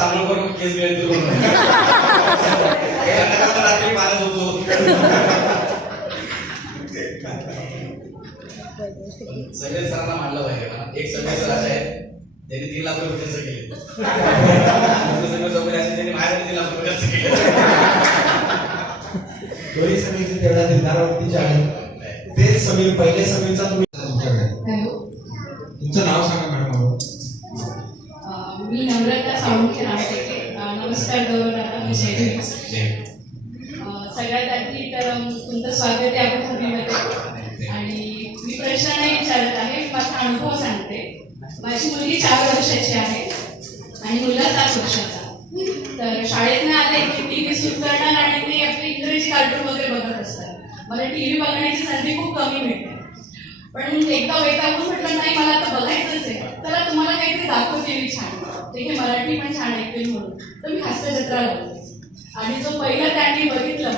आंघोळ करून केस रात्री पाण्यात होतो सगळे सरांना मानलं पाहिजे मला एक सगळे सर असे आहेत त्यांनी तीन लाख रुपये खर्च केले. चौकरी असे त्यांनी माझ्याकडे तीन लाख रुपये खर्च केले. दोन्ही समीरचे तेवढ्या निर्धारावरतीचे आहेत ते समीर पहिले समीरचा तुम्ही नमस्कार गौरव सगळ्यात आधी तर तुमचं स्वागत आहे आपण हबीमध्ये आणि मी प्रश्न नाही विचारत आहे माझा अनुभव सांगते. माझी मुलगी चार वर्षाची आहे आणि मुलगा सात वर्षाचा. तर शाळेतनं आले की टी व्ही सुरू करणार आणि ते आपले इंग्रजी कार्टून वगैरे बघत असतात. मला टी व्ही बघण्याची संधी खूप कमी मिळते. पण एकदा वैतागून म्हटलं नाही मला आता बघायचंच आहे. चला तुम्हाला काहीतरी दाखवते मी छान. ते हे मराठी पण छान ऐकतील म्हणून. तर मी हास्य जत्रा आणि जो पहिला त्यांनी बघितलं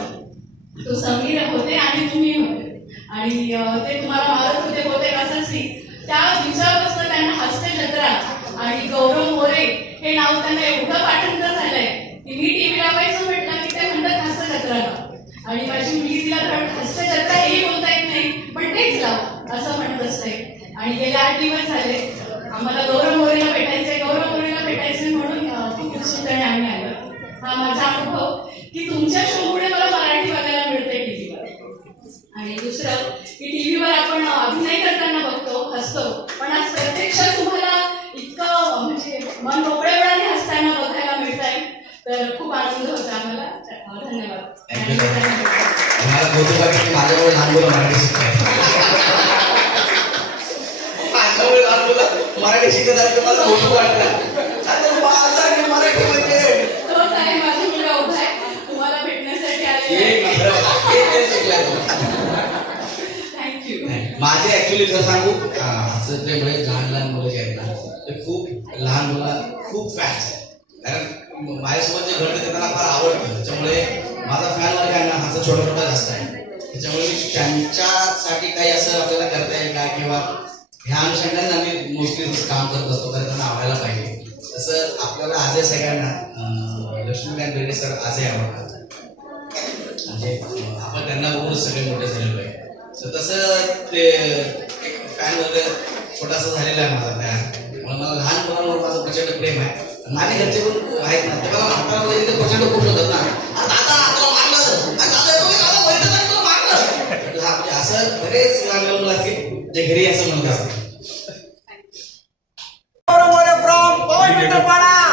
तो समीर होते आणि तुम्ही होते. आणि ते तुम्हाला मारत होते होते असंच सी त्या दिवसापासून त्यांना हास्य जत्रा आणि गौरव मोरे हे नाव त्यांना एवढं पाठांतर झालंय की मी टीव्ही लावायचं म्हटलं की ते म्हणतात हास्य जत्रा लाव आणि माझी मुलगी तिला धड हे जत्रा हेही बोलता येत नाही पण तेच लाव असं म्हणत असते आणि गेले आठ दिवस झाले. आम्हाला गौरव ते खूप लहान मुला खूप फॅन्स आहे कारण माझ्यासोबत जे घडले ते त्यांना फार आवडतं त्याच्यामुळे माझा फॅन वर्ग आहे ना असं छोटा छोटा जास्त आहे त्याच्यामुळे मी त्यांच्यासाठी काही असं आपल्याला करता येईल का? किंवा ह्या अनुषंगाने आम्ही मोस्टली काम करत असतो तर त्यांना आवडायला पाहिजे. तसं आपल्याला आजही सगळ्यांना लक्ष्मीकांत बेर्डे सर आजही आवडतात. म्हणजे आपण त्यांना बघूनच सगळे मोठे झालेलो आहे तर तसं ते एक फॅन वगैरे छोटासा झालेला आहे माझा तयार मला लहान मुलांवर माझं प्रचंड प्रेम आहे. माझे घरचे पण आहेत ना ते मला म्हातारा वगैरे ते प्रचंड खूप होतात ना. "आ, दादा तुला मारलं. दादा दादा तुला मारलं. हा म्हणजे असं बरेच लहान मुलं असतील जे घरी असं म्हणत असतात. From? Pawan Peterpana.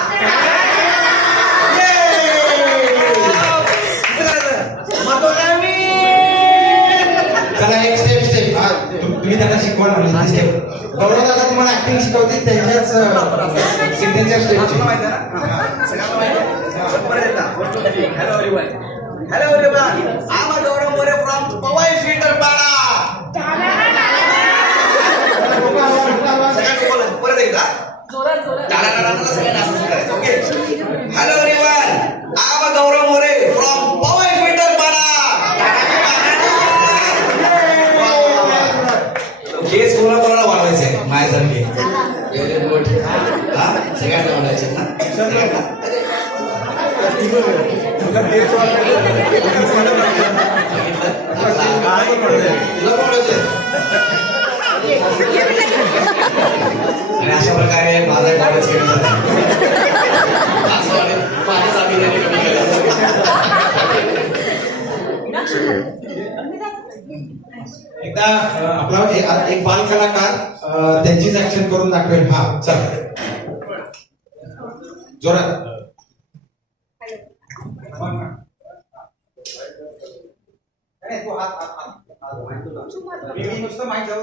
गौरव दादा तुम्हाला ऍक्टिंग शिकवतील त्यांच्याच सिग्नेचर स्टेपची Hello everyone. Hello everyone. I'm a Gaurav More from Powai Peterpana. सगळ्यांनी बोला. परत एकदा. टाळा टाळा सगळ्यांना okay hello everyone I am Gaurav More अशा प्रकारे माझा कॉलेज केलं माझ्याच अभिनयाने कमी केलं एकदा आपला एक एक बाल कलाकार त्यांचीच ऍक्शन करून दाखवेल. हा चल. जोरात. नाही, तू हात हात हात. हात. मी मी नुसतं माहिती जाऊ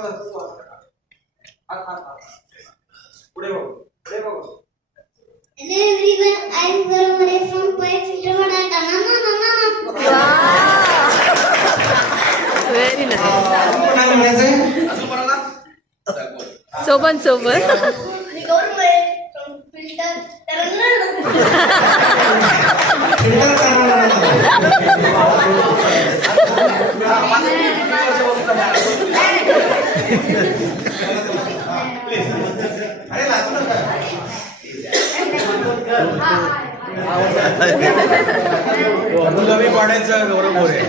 हात हात हात पुढे बघ पुढे बघ. Hello everyone, I'm Gaurav from Poet Filtervada. Very nice काय म्हणायचंय? अजून म्हणा ना सोबत. सोबत. फिल्टर अनुलवी पाण्याचं गौरव मोरे.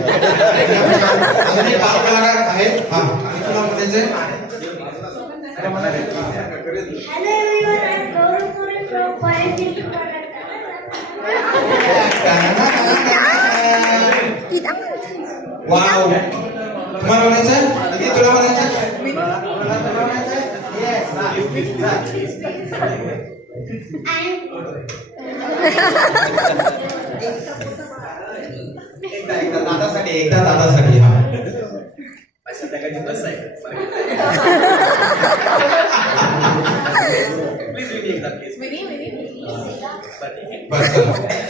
कलाकार आहेत हा. वाव तुम्हाला म्हणायचं किती तुला म्हणायचं एकदा एकदा दादासाठी एकदा दादासाठी हा संध्याकाळची बस आहे प्लीज विनी एकदा प्लीज बस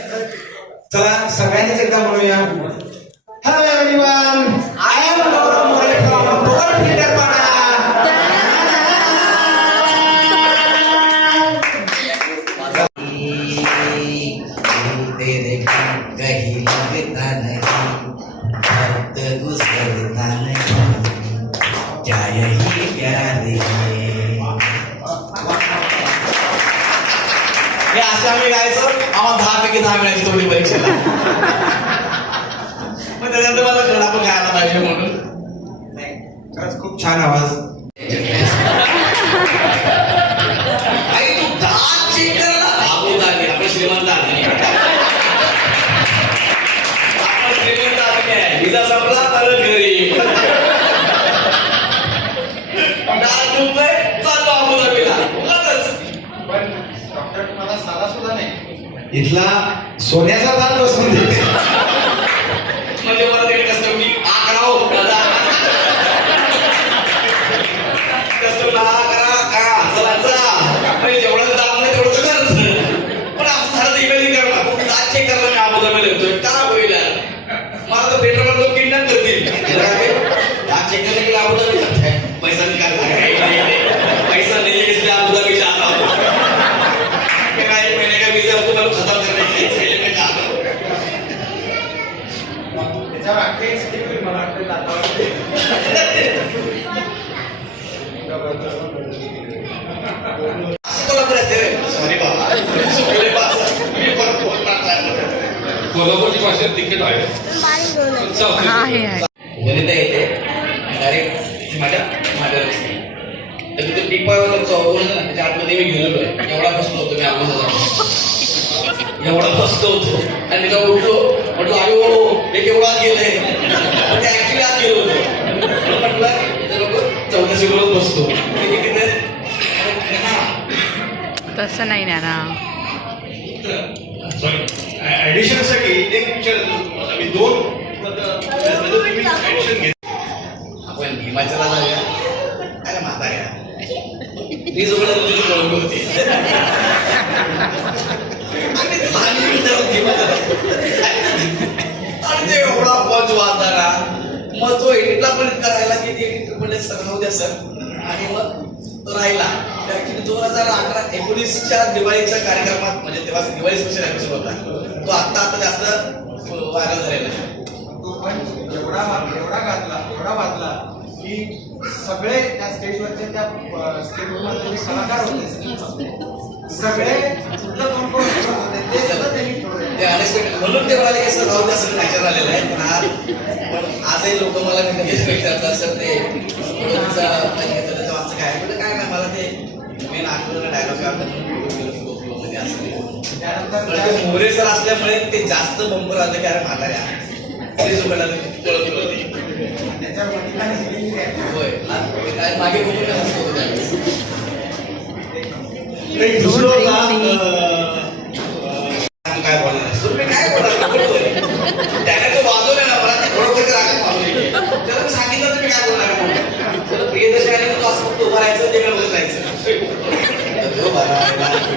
कोल्हापूर कोल्हापूरची भाषा तिकीट आहे. वनिता येते. डायरेक्ट माझ्या माझ्या तर तिथे टिपावर चौकोन त्याच्या आतमध्ये मी गेलेलो आहे. एवढा बसलो होतो मी आतमध्ये एवढा बसलो होतो. आणि तिला उठलो. म्हटलं अयो हे केवढा आत गेलंय ते ऍक्च्युली आत गेलो होतो. म्हटलं करत बसतो. मी तसं नाही ना ऍडिशनसाठी एक विचार आम्ही दोन आपण हिमाचलला जाऊया. अरे म्हाताऱ्या? मी जोडलं तुझी ओळख होती. आणि लहान मित्र होती मला. आणि ते एवढा पंच वाजताना मग तो एडिटला पण इतका राहिला की ते एडिटर म्हणजे सर द्या सर आणि मग तो राहिला ऍक्च्युली दोन हजार अकरा एकोणीसच्या दिवाळीच्या कार्यक्रमात म्हणजे तेव्हा दिवाळी स्पेशल एपिसोड होता तो आता आता जास्त व्हायरल झालेला आहे तो पण एवढा वा- एवढा गाजला एवढा वाजला की सगळे त्या स्टेजवरचे त्या स्टेज मधले जे कलाकार होते सगळे सुद्धा दोन कोण होते ते सुद्धा त्यांनी ते अनएक्सपेक्टेड म्हणून ते म्हणाले की सर राहू द्या सर नॅचर आलेलं आहे पण आज पण आजही लोक मला लगेच विचारतात सर ते तुमचा म्हणजे काय आहे?" म्हटलं काय नाही मला ते मेन आठवलेला डायलॉगमध्ये असं. त्यानंतर मोरे सर असल्यामुळे ते जास्त बंपर आलं की अरे म्हाताऱ्या ते होतं. होय काय मागे बघून त्यावेळेस. एक दुसरं Don't होता, bring me. अं, सांग काय बोलणार आहेस? तुम्ही काय बोलणार बरोबर. त्याने तो वाजवलं ना मला ते खरोखर रागात मारली. त्याला मी सांगितलं तुम्ही काय बोलणार आहे म्हणून. त्याला प्रियदर्शनी आली तर तू असं फक्त उभं राहायचं ते काय बोलत राहायचं तर तो बारा,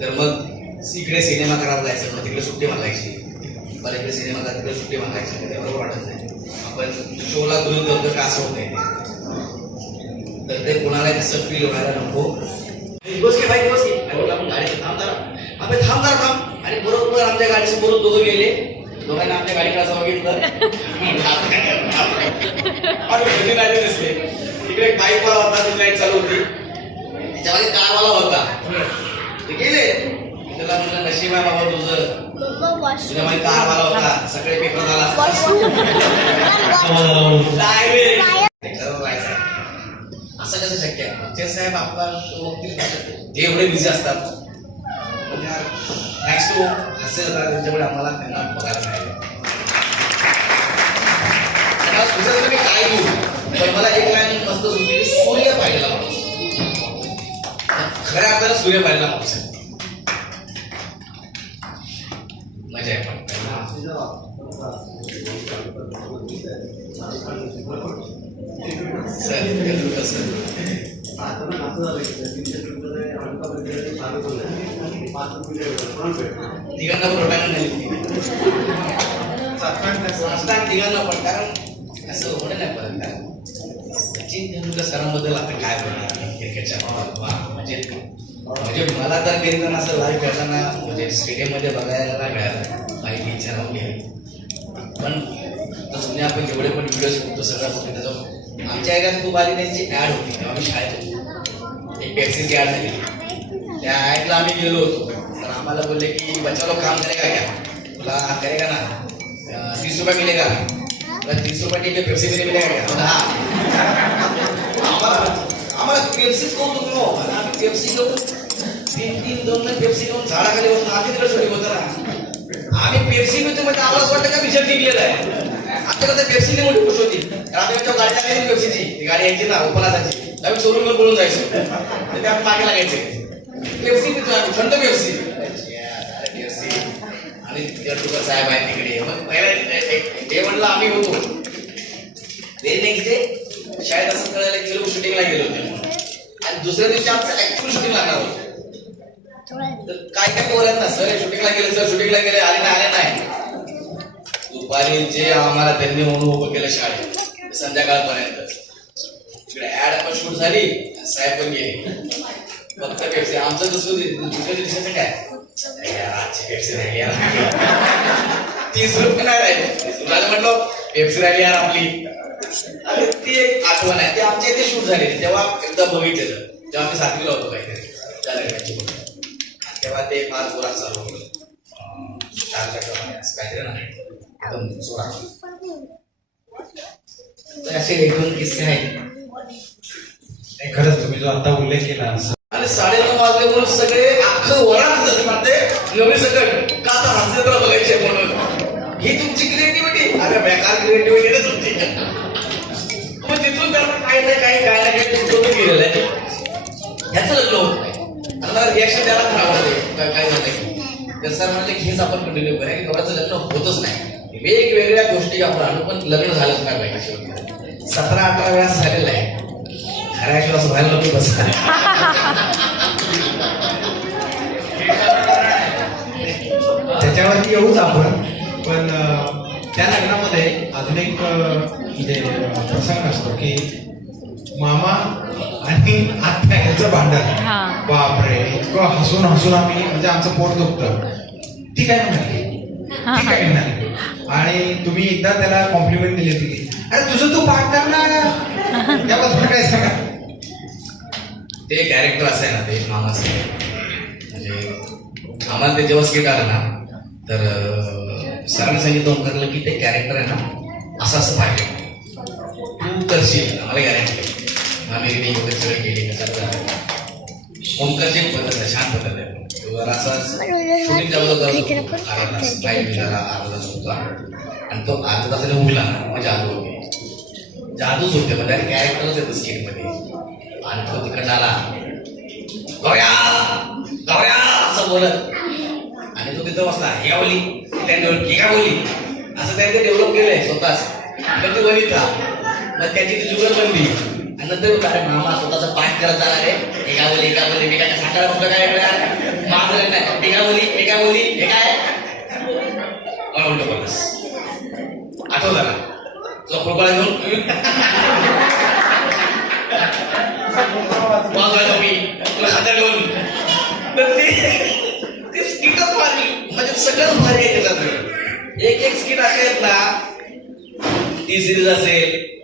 तर मग इकडे सिनेमा करायला जायचं मग तिकडे सुट्टी मागायची. मला इकडे सिनेमा करा तिकडे सुट्टी मागायची ते बरोबर वाटत नाही. आपण शोला गृहित धरतो का असं होत तर ते कोणाला तसं फील व्हायला नको. बस की भाई बस की. आणि म्हटलं आपण गाडी थांब जरा. आपण थांब जरा थांब. आणि बरोबर आमच्या गाडीचे बरोबर दोघं गेले. दोघांना आमच्या गाडीकडे असं बघितलं आम्ही नसले तिकडे एक बाईकवाला होता ती लाइट चालू होती. त्याच्यामध्ये कारवाला होता. ते गेले. त्याला नशीब आहे बाबा तुझं. होता? सगळे पेपर झाला असं कसं शक्य आहे? ते साहेब आपला ते एवढे बिझी असतात. थँक्स टू असे होता त्यांच्यामुळे आम्हाला त्यांना पगार मिळाले. काय घेऊ पण मला एक लाईन मस्त सुचली. सूर्य पाहिजे खऱ्या अर्थानं सूर्य पाहिला माणूस आहे. मजा आहे पण तिघांना पण नाही तिघांना पण कारण असं होणं नाही परत सचिन तेंडुलकर सरांबद्दल आता काय बोलणार? क्रिकेटच्या बाबत म्हणजे म्हणजे मला तर कधी असं लाईव्ह खेळताना म्हणजे स्टेडियममध्ये बघायला मिळालं माहिती इच्छा राहून घ्यावी पण आता जुने आपण जेवढे पण व्हिडिओज बघतो सगळं बघतो त्याचा आमच्या एरियात खूप आधी त्यांची ॲड होती तेव्हा आम्ही शाळेत होतो. एक पेप्सीची ॲड झाली. त्या ॲडला आम्ही गेलो होतो. तर आम्हाला बोलले की बच्चा काम करेगा क्या? तुला करेगा ना. तीस रुपये मिळेगा बोला, तीस रुपये ठीक पेप्सी भी मिलेगा क्या? हा. आम्हाला पेप्सीच कोण तुम्ही आणि आम्ही पेप्सी घेऊन तीन तीन दोन दोन पेप्सी घेऊन झाडाखाली बसून आम्ही तिकडे सोडी होतो ना. आम्ही पेप्सी पितो म्हणजे आम्हाला असं वाटतं का विचार टिकलेला आहे? आमच्याकडे पेप्सीने मोठी खुश होती. तर आम्ही गाडी टाकायची पेप्सीची. ती गाडी यायची ना उपनासाची आम्ही चोरून घेऊन बोलून जायचो. तर ते आम्ही मागे लागायचे. पेप्सी पितो आम्ही थंड पेप्सी. आणि तेंडुलकर साहेब आहे तिकडे. मग पहिला हे म्हणलं आम्ही होतो. ते नेक्स्ट डे शाळेत असं कळायला गेलो शूटिंगला गेलो होतो. आणि दुसऱ्या दिवशी आमचं ऍक्च्युअल शूटिंग लागणार होतं. तर काय काय बोलत ना सर शूटिंगला गेले सर शूटिंगला गेले आले नाही आले नाही. दुपारी जे आम्हाला त्यांनी म्हणून उभं केलं शाळेत संध्याकाळपर्यंत. इकडे ऍड पण शूट झाली साहेब पण गेले. फक्त पेप्सी आमचं दुसरं दुसऱ्या दिवसाचं काय? आजची पेप्सी राहिली यार. तीस रुपये नाही राहिले. तीस रुपयाला पेप्सी राहिली यार आपली. ती एक आठवण आहे. ते आमच्या इथे शूट झाले तेव्हा एकदा बघितलेलं. तेव्हा आम्ही सातवीला होतो काहीतरी. त्या लग्नाची गोष्ट. तेव्हा ते फार जोरात चालू होतं. काहीतरी ना एकदम जोरात. असे एक दोन किस्से आहेत. नाही खरंच तुम्ही जो आता उल्लेख केला आणि साडेनऊ वाजले म्हणून सगळे अख्खं वरात जाते म्हणते नवी सकट. का आता हास्यत्र बघायचे म्हणून? ही तुमची क्रिएटिव्हिटी अरे बेकार क्रिएटिव्हिटी ना तुमची मग तिथून तर काही नाही काही काय ना काही तुमचं गेलेलं आहे ह्याचं लग्न होत नाही आणि त्याला रिॲक्शन द्यायला काय काय झालं तर सर म्हणले हेच आपण कंटिन्यू करूया. की गौराचं लग्न होतच नाही. वेगवेगळ्या गोष्टी आपण आणू पण लग्न झालंच नाही पाहिजे सतरा अठरा वेळा झालेला आहे. खऱ्या आयुष्यात असं व्हायला नको बस त्याच्यावरती येऊच आपण पण त्या लग्नामध्ये अजून एक म्हणजे प्रसंग असतो की मामा आणि आत्या यांचं भांडण. हा. बापरे इतकं हसून हसून आम्ही म्हणजे आमचं पोट दुखतं. ती काय म्हणाली? ती काय म्हणाली? आणि तुम्ही एकदा त्याला कॉम्प्लिमेंट दिली होती. की, अरे तुझं तू पाठ कर ना त्याबद्दल काय सांगा? ते कॅरेक्टर असं आहे ना ते मामाचं म्हणजे आम्हाला ते जेव्हा स्किट आलं ना तर सरांनी सांगितलं ओंकारला की ते कॅरेक्टर आहे ना असं असं पाहिजे तू करशील आम्हाला गॅरंटी आम्ही रिडिंग वगैरे सगळं केली ओंकारची एक पद्धत आहे छान पद्धत आहे तो. जरा असा अर्धा तास काही अर्धा तास आणि तो अर्धा तासाने उठला मग जादू होते जादूच होते म्हणजे कॅरेक्टरच येतो स्किटमध्ये. आणि तो तिकडे आला. गौऱ्या! गौऱ्या! असं बोलत. आणि तो तिथं बसला. हे का बोली त्याने डेव्हलप का बोली असं त्यांनी डेव्हलप केलंय स्वतःच. पण ते वनिता. मग त्याची ती जुगलबंदी. नंतर काय मामा स्वतःचा पाठ करत जाणार आहे एका बोली एका बोली मी काय साखर बसलं काय माझं नाही एका बोली मी बोली हे काय? मला उलट आठव झाला खोकळा घेऊन वाजवायचा मी. तुला खात्या घेऊन तर ते स्किटच मारली. म्हणजे सगळंच भारी आहे त्याच्यात. एक एक स्किट असे आहेत ना ती सिरीज असेल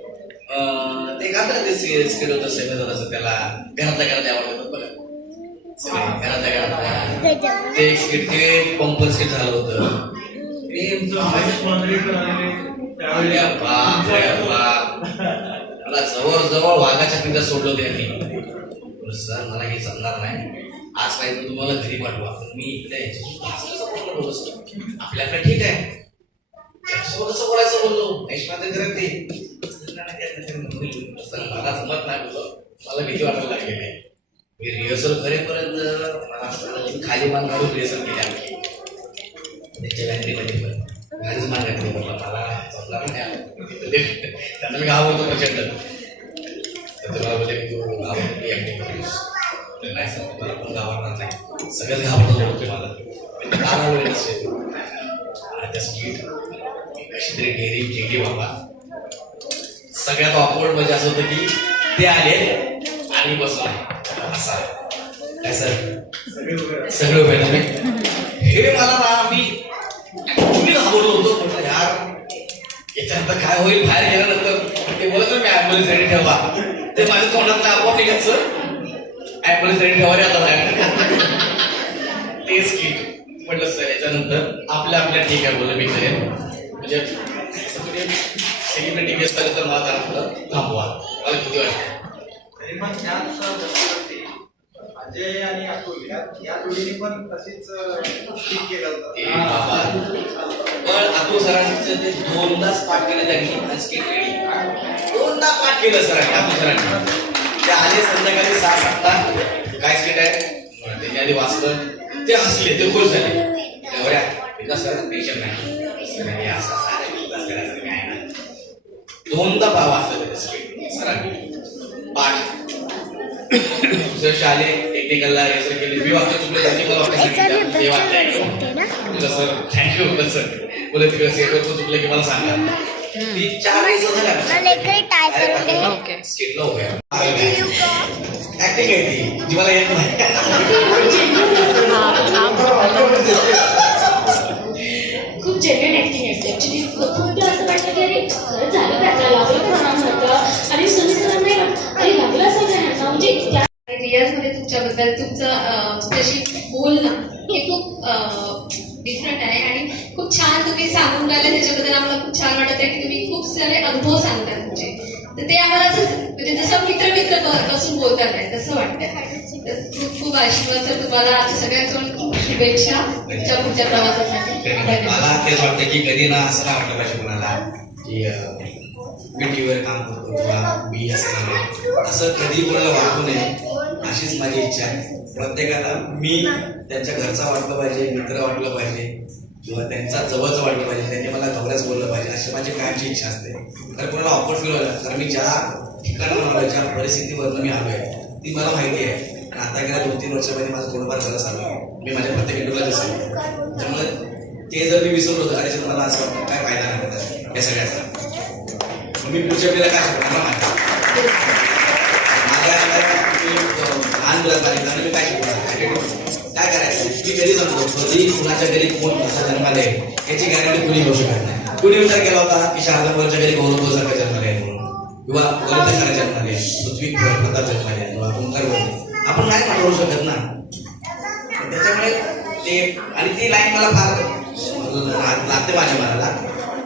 अं, ते का ते स्किट होतं असं त्याला घरातल्या घरात आवडतं बघा घरातल्या घरात ते एक स्किट ते पंपर स्किट झालं होतं. मला जवळ जवळ वाघाच्या पिंजऱ्यात सोडलं त्यांनी सर मला हे जमणार नाही आज काय तर तुम्हाला घरी पाठवा मी इकडे? आपल्याकडे ठीक आहे त्याच्यासोबत कसं बोलायचं बोललो ऐश्वर्या करत ते सर, मला जमत नाही बोललो मला भीती वाटायला लागली नाही मी रिहर्सल करेपर्यंत मला खाली मान काढून रिहर्सल केली आमची त्यांच्या गॅलरीमध्ये पण. गाडीच मान घातली म्हटलं मला जमणार नाही त्यांना मी गाव होतो प्रचंड. तर ते मला बोलले की तू गाव घाबरतो ऍक्टिंग करूस नाही सर मला पण घाबरणार नाही. सगळ्यात घाबरतो होते मला. गावावर नसते वेळ नसेल आणि त्या स्पीड कशी तरी डेअरिंग केली बाबा. सगळ्यात ऑकवर्ड म्हणजे असं होतं की ते आले आणि बसला. असा. काय सर? सगळे उभे राहिले. हे मला ना मी ऍक्च्युली घाबरलो होतो. म्हटलं यार याच्यानंतर काय होईल? बाहेर गेल्यानंतर ते बोलत होते, मी ऍम्ब्युलन्स रेडी ठेवा. ते माझ्या तोंडात आपोआप निघत सर ऍम्ब्युलन्स रेडी ठेवा रे आता काय तेच की. म्हटलं सर याच्यानंतर आपल्या आपल्या ठीक आहे बोललं मी करेन म्हणजे सेलिब्रिटी गेस्ट आले तर मला थोडं थांबवा. मला किती वाटतं. तरी पण अजय आणि अतुल या जोडीने पण तशीच ठीक केलं होतं. पण अतुल सरांनी ते दोनदाच पाठ केले त्यांनी रेडी दोनदा पाठ केलं सरांनी अतुल सरांनी. ते आले संध्याकाळी सहा सातला काय स्किट आहे? त्यांनी आधी वाचलं. ते हसले ते खुश झाले. एवढ्या. विकास करायचं टेन्शन नाही. सर, असं विकास करायचं दोनदा स्किट सरांनी पाठ आले टेक्निकलला रेसर केले मी वाक्य चुकले त्यांनी मला वाक्य सांगितलं ते वाक्य ऐकलं तुला सर थँक्यू बोला सर बोला तिकडे सेटवर चुकलं की मला सांगा ती चार वेळेस झाल्या मला एकही टाय करून दे. ओके. स्किटला उभ्या ऍक्टिंग आहे ती जी मला येत नाही तुमच्याबद्दल तुमचं तुमच्याशी बोलणं हे खूप डिफरंट आहे आणि खूप छान तुम्ही सांगून राहिले त्याच्याबद्दल आम्हाला खूप छान वाटत आहे की तुम्ही खूप सारे अनुभव सांगता तुमचे. तर ते आम्हाला म्हणजे जसं मित्र मित्र बसून बोलतात आहे तसं वाटतं तर खूप खूप आशीर्वाद सर तुम्हाला आमच्या सगळ्यांकडून खूप शुभेच्छा तुमच्या पुढच्या प्रवासासाठी. मला तेच वाटतं की कधी ना असं नाही वाटलं पाहिजे कोणाला की टीव्हीवर काम करतो किंवा मी असं नाही. असं कधी कोणाला वाटू नये. अशीच माझी इच्छा आहे. प्रत्येकाला मी त्यांच्या घरचा वाटलं पाहिजे मित्र वाटलं पाहिजे किंवा त्यांचा जवळचं वाटलं पाहिजे त्यांनी मला गौऱ्याच बोललं पाहिजे अशी माझी कायमची इच्छा असते. तर कोणाला ऑफर फील व्हायला कारण मी ज्या ठिकाणावर आलो ज्या परिस्थितीवरनं मी आलो आहे ती मला माहिती आहे. आणि आता गेल्या दोन तीन वर्षामध्ये माझं थोडंफार झालं चालू मी माझ्या प्रत्येक इंटरव्ह्यूला दिसेल. त्यामुळे ते जर मी विसरलो तर कदाचित मला असं वाटतं काय फायदा नाही होता या सगळ्याचा. मग मी पुढच्या वेळेला काय शिकणार? लहान मुलात मी काय काय करायचं? मी कधी सांगतो कधी कुणाच्या घरी कोण कसा जन्माला आहे याची गॅरंटी कुणी घेऊ शकत नाही. कुणी विचार केला होता की शारदापूरच्या घरी गौरव सारखा जन्माला आहे म्हणून? किंवा वरिष्ठांना जन्माला आहे पृथ्वी प्रताप जन्माला आहे किंवा ओंकार आपण नाही पाठवू शकत ना. त्याच्यामुळे ते आणि ती लाईन मला फार लागते माझ्या मनाला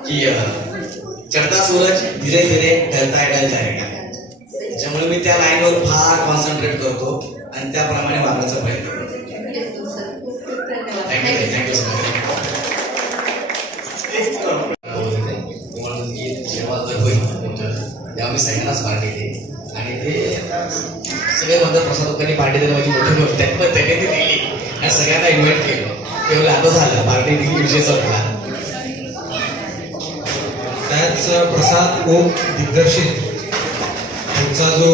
की चढता सूरज धीरे धीरे ढलता ढलता आहे का त्याच्यामुळे मी त्या लाईनवर फार कॉन्सन्ट्रेट करतो. आणि त्याप्रमाणे वागायचा प्रयत्न करतो थँक्यू थँक्यू जेव्हा होईल तुमच्या सगळ्यांनाच पार्टी दिली आणि ते सगळे म्हणतात प्रसाद त्यांनी पार्टी देणं माझी मोठी गोष्ट आहे पण त्याने ती दिली आणि सगळ्यांना इन्व्हाइट केलं तेवढं आता झालं पार्टी दिली विषय संपला त्याच प्रसाद खूप दिग्दर्शित त्यांचा जो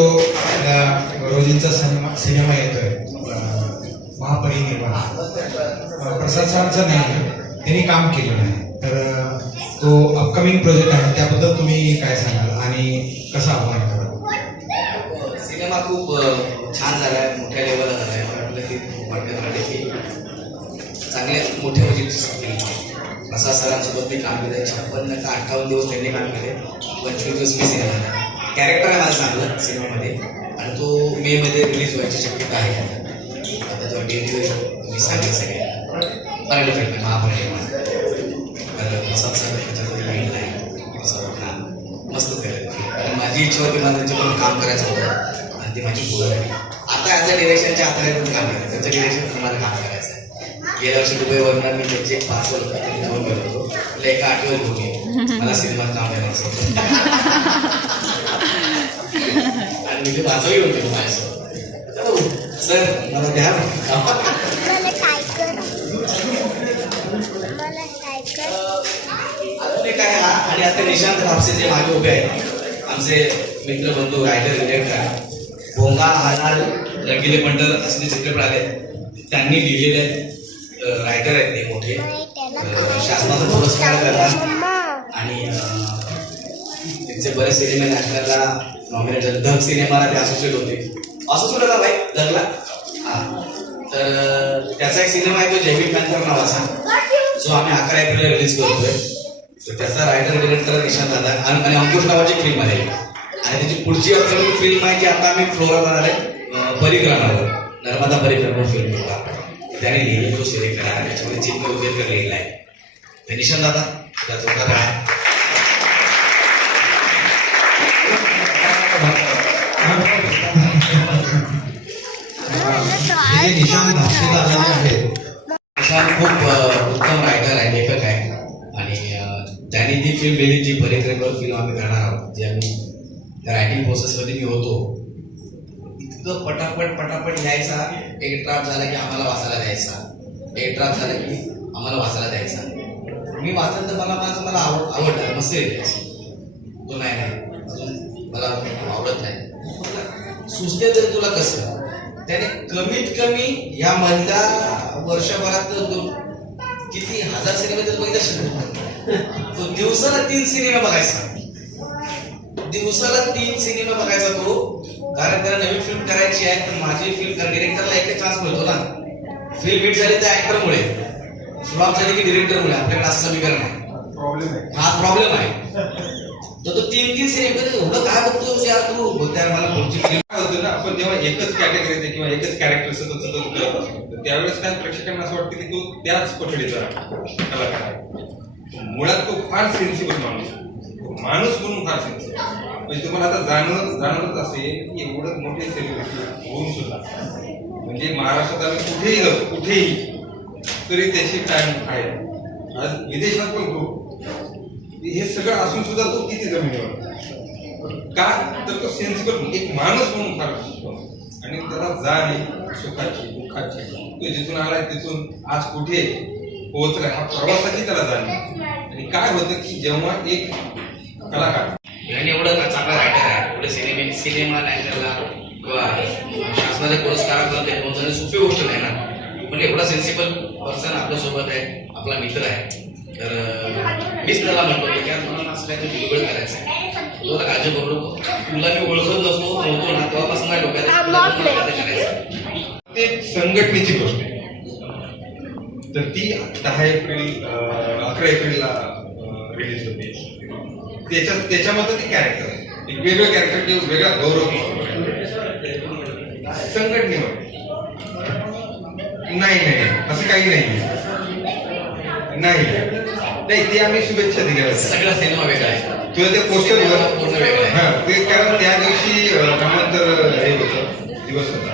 रोजींचा सिनेमा सिनेमा येतोय. अं, महापरिनिर्वाण. प्रसाद सरांचं नाही. त्यांनी काम केलेलं आहे. तर तो अपकमिंग प्रोजेक्ट आहे. त्याबद्दल तुम्ही काय सांगाल? आणि कसा आव्हान कराल सिनेमा खूप छान झालाय. मोठ्या लेवलला झालाय. मला वाटलं की वाटण्यासाठी की चांगल्या मोठ्या प्रोजेक्टची प्रसाद सरांसोबत मी काम केलं छप्पन्न का अठ्ठावन्न दिवस त्यांनी काम केले. पंचवीस दिवस मी सिनेमा कॅरेक्टर आहे माझं चांगलं सिनेमामध्ये. आणि तो मे मध्ये रिलीज व्हायची शक्यता आहे. आता आता जो डेट मी सांगेल सगळे मराठी फिल्म आहे महापरिनिर्वाण प्रसाद सर लाईन नाही. प्रसाद हा मस्त केलं आणि माझी इच्छा होती मला त्यांच्याकडून काम करायचं होतं. आणि ती माझी पूर्ण झाली आता ॲज अ डिरेक्शनच्या हाताने काम करायचं. त्यांच्या डिरेक्शन मला काम करायचं आहे. गेल्या वर्षी दुबईवरनं मी त्यांचे एक पाच वर्ष घेऊन गेलो होतो. एका आठवड्यात घेऊन मला सिनेमात काम करायचं होतं. आणि मी ते वाचवही गेलो माझ्यासोबत सर मला द्या काय हा. आणि आता निशांत कापसे जे मागे उभे आहेत. आमचे मित्र बंधू रायटर डिरेक्टर भोंगा हानाल रंगिले पंढर असे जे चित्रपट आले त्यांनी लिहिलेले रायटर आहेत ते मोठे. शासनाचा पुरस्कार करतात. आणि त्यांचे बरेच सिनेमे नॅशनलला नॉमिनेट झाले धग सिनेमाला ते असोसिएट होते. असोसिएट होता भाई धगला? हा. तर त्याचा एक सिनेमा आहे तो जेमी पॅन्थर नावाचा. जो आम्ही अकरा एप्रिलला रिलीज करतोय. तर त्याचा रायटर डिरेक्टर निशांत दादा आणि अंकुश नावाची फिल्म आहे. आणि त्याची पुढची अपकमिंग फिल्म आहे की आता आम्ही फ्लोरा करणार आहे परिक्रमावर नर्मदा परिक्रमा फिल्म होता त्याने लिहिली तो सिलेक्टर आहे. त्याच्यामध्ये चिन्ह उद्योग लिहिला आहे. निशांत दादा त्याचा जोरदार आहे. जे निशांत धाकटे दादा आहेत निशांत खूप उत्तम रायटर आहे लेखक आहे. आणि त्यांनी जी फिल्म लिहिली जी परिक्रमेवर फिल्म आम्ही करणार आहोत जी आम्ही रायटिंग प्रोसेसमध्ये मी होतो इतकं पटापट पटापट यायचा एक ड्राफ्ट झाला की आम्हाला वाचायला द्यायचा. एक ड्राफ्ट झाला की आम्हाला वाचायला द्यायचा. मी वाचलं तर मला माझं मला आवड आवडलं मस्त तो नाही नाही. अजून मला आवडत नाही. सुचते तर तुला कसं? त्याने कमीत कमी या मधल्या वर्षभरात किती हजार सिनेमे तर बघितले. तो दिवसाला तीन सिनेमा बघायचा. दिवसाला तीन सिनेमा बघायचा तो. कारण त्याला नवीन फिल्म करायची आहे तर माझी फिल्म डिरेक्टरला एक चान्स मिळतो ना. फिल्म हिट झाली त्या ऍक्टरमुळे फ्लॉप झाली की डिरेक्टरमुळे आपल्याकडे असं समीकरण आहे. प्रॉब्लेम आहे. हा प्रॉब्लेम आहे. तर तो तीन तीन सिनेमे एवढं काय बघतो यार तू? त्या मला पुढची काय होतं ना आपण जेव्हा एकच कॅटेगरी किंवा एकच कॅरेक्टर सतत सतत करत असतो तर त्यावेळेस काय प्रेक्षकांना असं वाटतं की तो त्याच कोठडीचा कलाकार आहे. मुळात तो फार सेन्सिबल माणूस माणूस म्हणून फार सेन्सिबल म्हणजे तुम्हाला आता जाणवत जाणवत असेल की एवढं मोठे सेलिब्रिटी होऊन सुद्धा म्हणजे महाराष्ट्रात आम्ही कुठेही जाऊ कुठेही तरी त्याची टाइम आहे आज विदेशात पण खूप हे सगळं असून सुद्धा तो किती जमिनीवर? का? तर तो सेन्सिबल एक माणूस म्हणून फार असतो. आणि त्याला जाण आहे सुखाची दुःखाची. तो जिथून आलाय तिथून आज कुठे पोहोचलाय हा प्रवासाची त्याला जाण आणि काय होतं की जेव्हा एक कलाकार आणि एवढं चांगला रायटर आहे? एवढं सिनेमे सिनेमा नॅशनलला किंवा शासनाच्या पुरस्कारापर्यंत पोहोचणं सोपी गोष्ट नाही ना. पण एवढा सेन्सिबल पर्सन आपल्यासोबत आहे आपला मित्र आहे. तर मीच त्याला म्हणतो की यार मला काहीतरी वेगळं करायचं आहे? तुला काळजी बरोबर तुला मी ओळखत नसतो नव्हतो ना तेव्हापासून माझ्या डोक्यात ते संघटनेची गोष्ट आहे. तर ती दहा एप्रिल अकरा एप्रिलला रिलीज होते. त्याच्यात त्याच्यामध्ये ते कॅरेक्टर आहे. एक वेगळं कॅरेक्टर किंवा वेगळा गौरव संघटनेवर नाही नाही असं काही नाही. नाही. नाही ते आम्ही शुभेच्छा दिल्या सगळा सिनेमा वेगळा आहे. पूर्ण वेगळं आहे. हा ते कारण त्या दिवशी त्यानंतर हे होतं दिवस होता.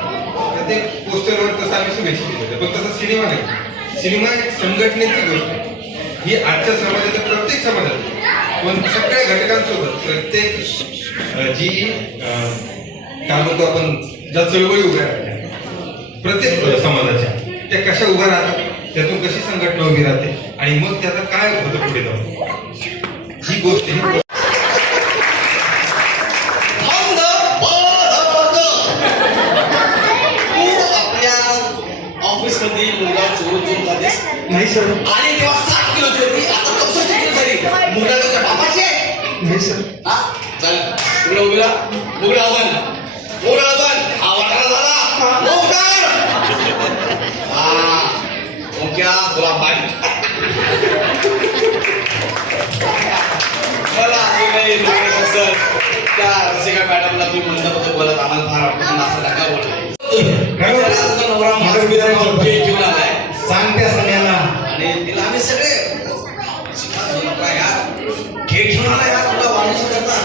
तर ते पोस्टरवर तसं आम्ही शुभेच्छा दिल्या होत्या. पण तसा सिनेमा नाही. सिनेमा एक संघटनेची गोष्ट आहे. ही आजच्या समाजाच्या प्रत्येक समाजात पण सगळ्या घटकांसोबत प्रत्येक जी काय म्हणतो आपण ज्या चळवळी उभ्या राहत्या प्रत्येक समाजाच्या त्या कशा उभ्या राहतात त्यातून कशी संघटना उभी राहते आणि मग त्याचा काय होतं पुढे जाऊन? ही गोष्ट ही आपल्या सर. आणि तेव्हा साठ किलोची होती. आता चौसष्ट किलो झाली मुगाच्या बापाची. नाही सर. हा? चल. तिकडे उभी राहा मुगडा बन मुगडा घे- घेऊन आलाय आणि तिला आम्ही सगळे घेऊन तुला करता.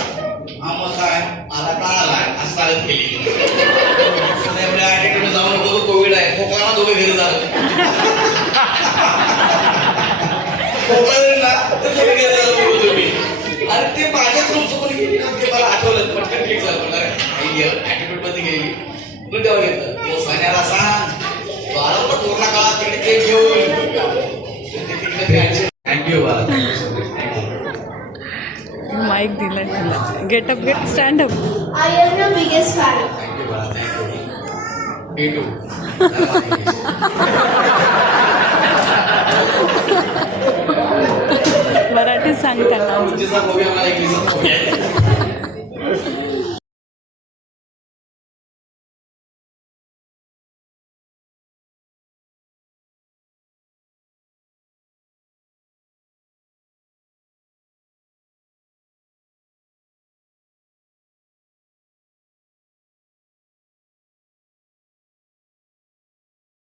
हा मग काय? आला का? आलाय असं चालत गेली. एवढ्या अटॅकडे जाऊ नको कोविड आहे. खोकला दोघे घरी झालं खोकला जरी ना तर दोघे घरी झालं बघू तुम्ही. आणि ते माझ्याच रूम सोबत गेली ना ते मला आठवलं. पटकन क्लिक झालं. ऍटिट्यूडमध्ये गेली. म्हणून तेव्हा घेतलं. तो सांग तुला get up get stand up I am your biggest fan. Thank you बाळा थँक्यू मी टू मराठीत सांग